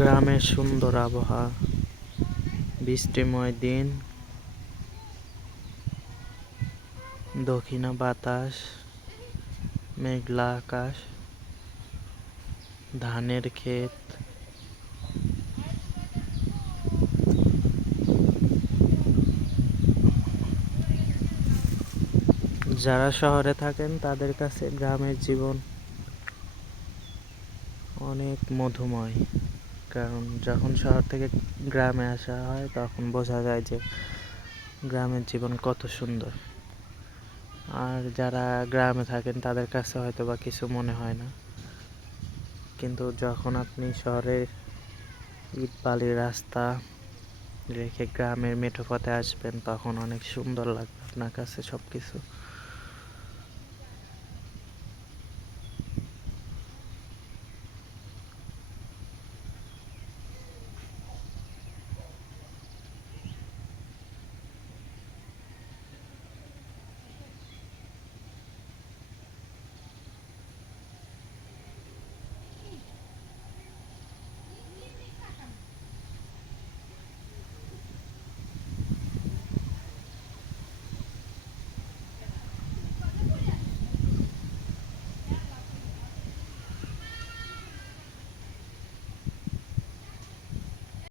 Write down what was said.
গ্রামের সুন্দর আবহাওয়া, বৃষ্টিময় দিন, দক্ষিণা বাতাস, মেঘলা আকাশ, ধানের ক্ষেত। যারা শহরে থাকেন, তাদের কাছে গ্রামের জীবন অনেক মধুময়। কারণ যখন শহর থেকে গ্রামে আসা হয়, তখন বোঝা যায় যে গ্রামের জীবন কত সুন্দর। আর যারা গ্রামে থাকেন, তাদের কাছে হয়তো বা কিছু মনে হয় না। কিন্তু যখন আপনি শহরে ইট বালির রাস্তা রেখে গ্রামের মেঠো পথে আসবেন, তখন অনেক সুন্দর লাগবে আপনার কাছে সব কিছু